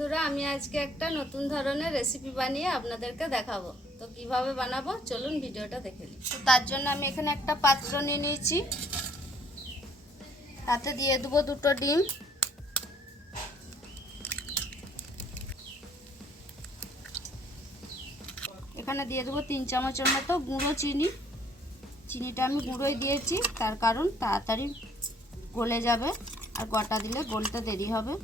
বন্ধুরা, আমি আজকে একটা নতুন ধরনের রেসিপি বানিয়ে আপনাদেরকে দেখাবো। তো কিভাবে বানাবো চলুন ভিডিওটা দেখে নিই। তো তার জন্য আমি এখানে একটা পাত্র নিয়ে নিয়েছি, তাতে দিয়ে দেবো দুটো ডিম, এখানে দিয়ে দেবো 3 চামচের মতো গুঁড়ো চিনি। চিনিটা আমি গুঁড়োই দিয়েছি, তার কারণ তাড়াতাড়ি গলে যাবে, আর গোটা দিলে গলতে দেরি হবে।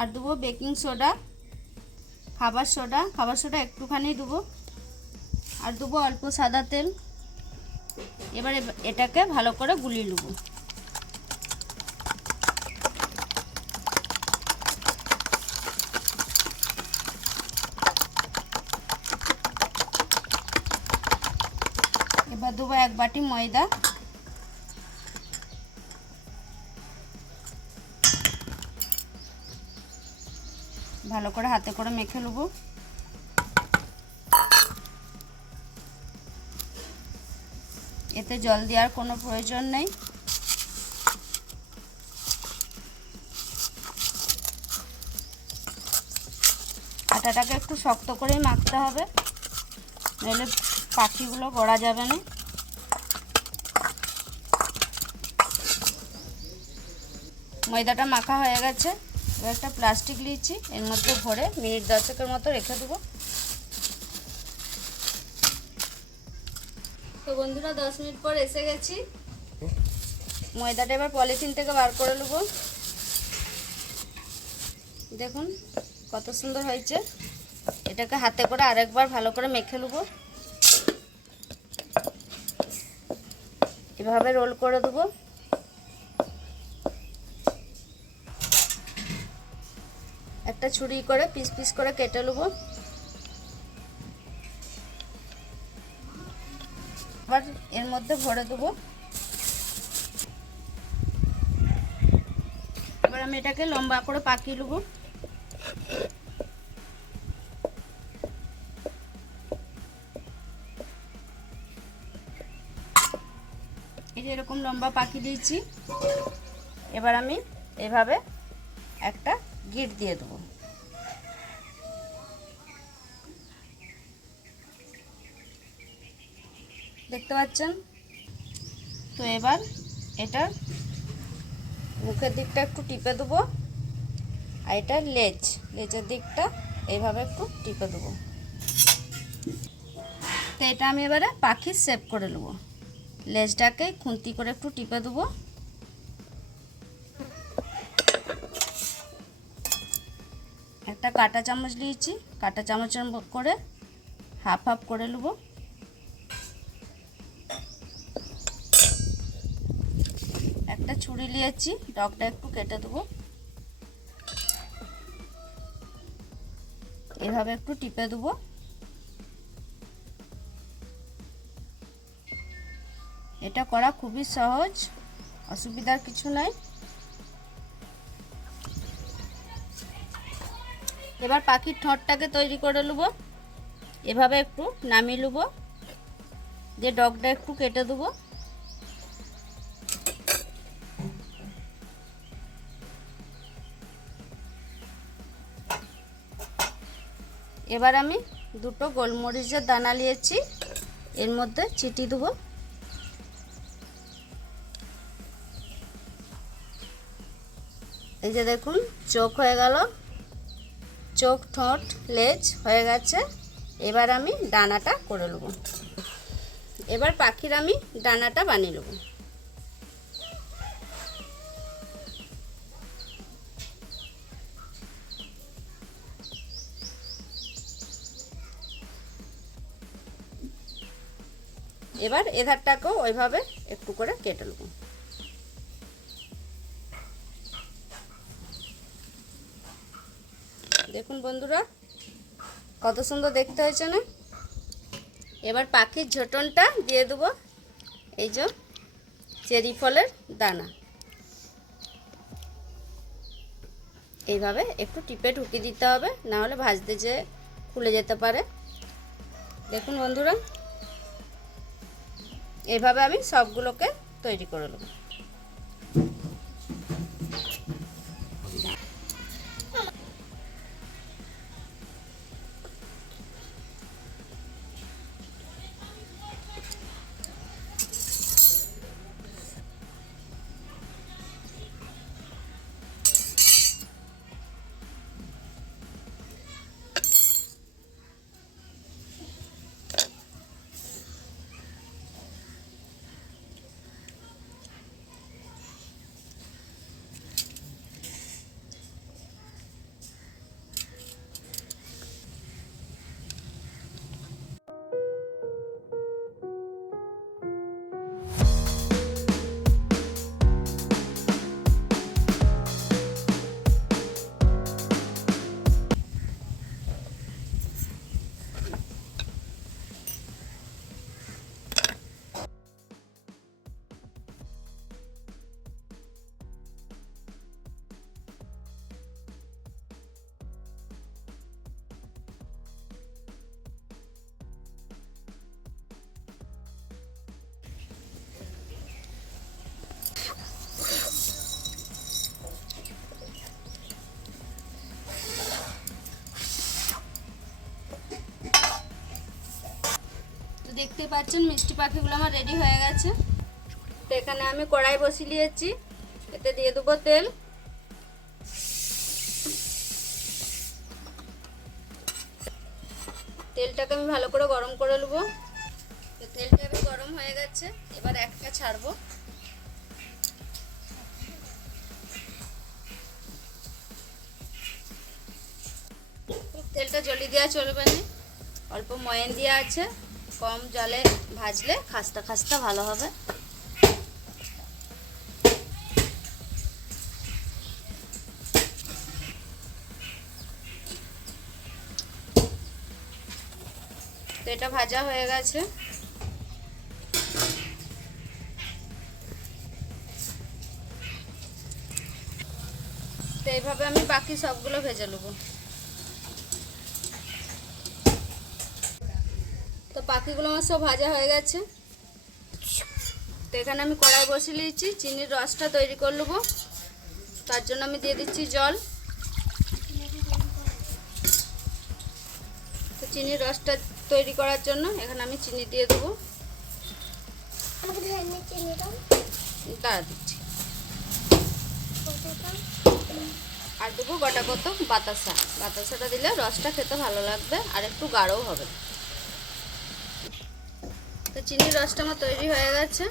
আর দেবো বেকিং সোডা, খাবার সোডা একটুখানি দেবো, আর দেবো অল্প সাদা তেল। এবার এটাকে ভালো করে গুলিয়ে নেব। এবার দেবো 1 বাটি ময়দা, ভালো করে হাতে করে মেখে নেব। এতে জল দেওয়ার কোনো প্রয়োজন নেই। আটাটাকে একটু শক্ত করেই মাখতে হবে, নইলে পাখিগুলো গড়া যাবে না। ময়দাটা মাখা হয়ে গেছে। এবার একটা প্লাস্টিক নিয়েছি, এর মধ্যে ভরে মিনিট 10 মতো রেখে দেবো। তো বন্ধুরা, 10 মিনিট পর এসে গেছি। ময়দাটা এবার পলিথিন থেকে বার করে নেব। দেখুন কত সুন্দর হয়েছে। এটাকে হাতে করে আরেকবার ভালো করে মেখে নেব। এভাবে রোল করে দেবো। একটা ছুরি করে পিস পিস করে কেটে নেব। আবার এর মধ্যে ভরে দেবো। এবার আমি এটাকে লম্বা করে পাকিয়ে নেব। এই যে এরকম লম্বা পাকিয়ে দিয়েছি। এবার আমি এভাবে একটা গিট দিয়ে দেবো। দেখতে পাচ্ছেন তো? এবার এটার মুখের দিকটা একটু টিপে দেবো, আর এটা লেজের দিকটা এইভাবে একটু টিপে দেবো। তো এটা আমি এবারে পাখির শেপ করে নেবো। লেজটাকে খুন্তি করে একটু টিপে দেবো। একটা কাঁটা চামচ নিয়েছি, কাঁটা চামচের করে হাফ হাফ করে নেব। একটা ছুরি নিয়েছি, ডগটা একটু কেটে দেবো। এভাবে একটু টিপে দেবো। এটা করা খুবই সহজ, অসুবিধার কিছু নাই। এবার পাখির ঠোঁটটাকে তৈরি করে নেব। এভাবে একটু নামিয়ে নেব, দিয়ে ডগটা একটু কেটে দেবো। এবার আমি দুটো গোলমরিচের দানা নিয়েছি, এর মধ্যে ছিটিয়ে দেবো। এই যে দেখুন, চোখ হয়ে গেল, চোখ, ঠোঁট, লেজ হয়ে গেছে। এবার আমি ডানাটা করে নেব। এবার পাখির আমি ডানাটা বানিয়ে নেব। এবার এধারটাকেও ওইভাবে একটু করে কেটে নেব। দেখুন বন্ধুরা, কত সুন্দর দেখতে হয়েছে না? এবার পাখির ঝোঁটনটা দিয়ে দেবো। এই যে চেরি ফলের দানা, এইভাবে একটু টিপে ঢুকিয়ে দিতে হবে, না হলে ভাজতে যেয়ে খুলে যেতে পারে। দেখুন বন্ধুরা, এইভাবে আমি সবগুলোকে তৈরি করে নেব। দেখতে পাচ্ছেন মিষ্টি পাখিগুলো আমার রেডি হয়ে গেছে। তো এখানে আমি কড়াই বসিয়ে নিয়েছি, এতে দিয়ে দেবো তেল। তেলটাকে আমি ভালো করে গরম করে নেবো। তো তেলটা এবার গরম হয়ে গেছে, এবার একটা ছাড়বো। তেলটা জলি দেওয়া চলবে না, অল্প ময়ান দেওয়া আছে, কম জলে ভাজলে খাস্তা খাস্তা ভালো হবে। তো এটা ভাজা হয়ে গেছে। তো এইভাবে আমি বাকি সবগুলো ভেজে নেব। তো পাখিগুলো আমার সব ভাজা হয়ে গেছে। তো এখানে আমি কড়াই বসিয়ে নিয়েছি, চিনির রসটা তৈরি করে নেবো। তার জন্য আমি দিয়ে দিচ্ছি জল। তো চিনির রসটা তৈরি করার জন্য এখানে আমি চিনি দিয়ে দেবো। দাঁড়া দিচ্ছি। আর দেবো গোটা কত বাতাসা। বাতাসাটা দিলে রসটা খেতে ভালো লাগবে আর একটু গাঢ়ও হবে। তো চিনির রসটা আমার তৈরি হয়ে গেছে।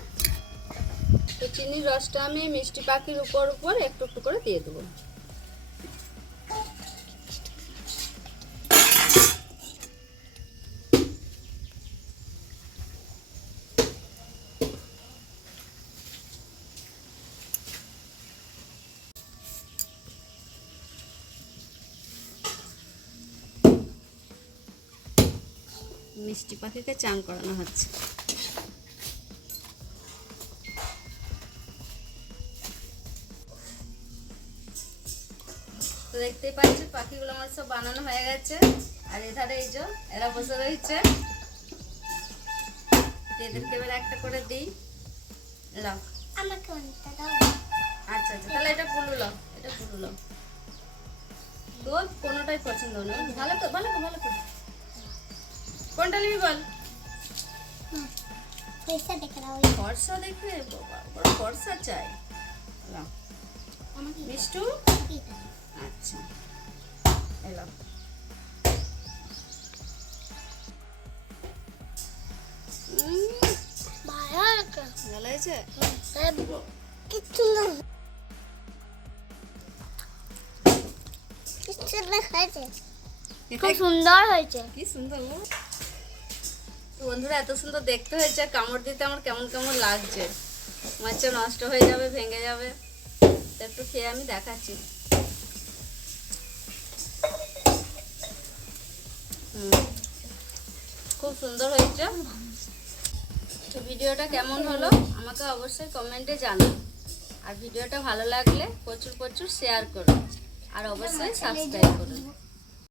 তো চিনির রসটা আমি মিষ্টি পাখির উপর একটু একটু করে দিয়ে দেবো। মিষ্টি পাখিকে চান করানো হচ্ছে। তো দেখতেই পাচ্ছেন পাখিগুলো আমার সব বানানো হয়ে গেছে। আর এধারে এই যে এরা বসে রয়েছে, এদেরকে এবার একটা করে দিই। লাও আমাকে অনেকটা দাও। আচ্ছা আচ্ছা, তাহলে এটা পুলু লাও, এটা পুলু লাও। তোর কোনোটাই পছন্দ না, ভালো তো ভালো তো ভালো করে কোনটা নিবি বল। ফর্সা দেখে নাও, ফর্সা দেখে বাবা বড় ফর্সা চাই। লাও আমাকে মিষ্টু। আচ্ছা এলো। ভালো হয়েছে? কিছু না, খুব সুন্দর হয়েছে। কি সুন্দর বন্ধুরা, এত সুন্দর দেখতে হয়েছে। কামড় দিতে আমার কেমন কেমন লাগছে, মাছটা নষ্ট হয়ে যাবে, ভেঙে যাবে। একটু খেয়ে আমি দেখাচ্ছি। খুব সুন্দর হয়েছে। তো ভিডিওটা কেমন হলো আমাকে অবশ্যই কমেন্টে জানান। আর ভিডিওটা ভালো লাগলে প্রচুর প্রচুর শেয়ার করুন আর অবশ্যই সাবস্ক্রাইব করুন।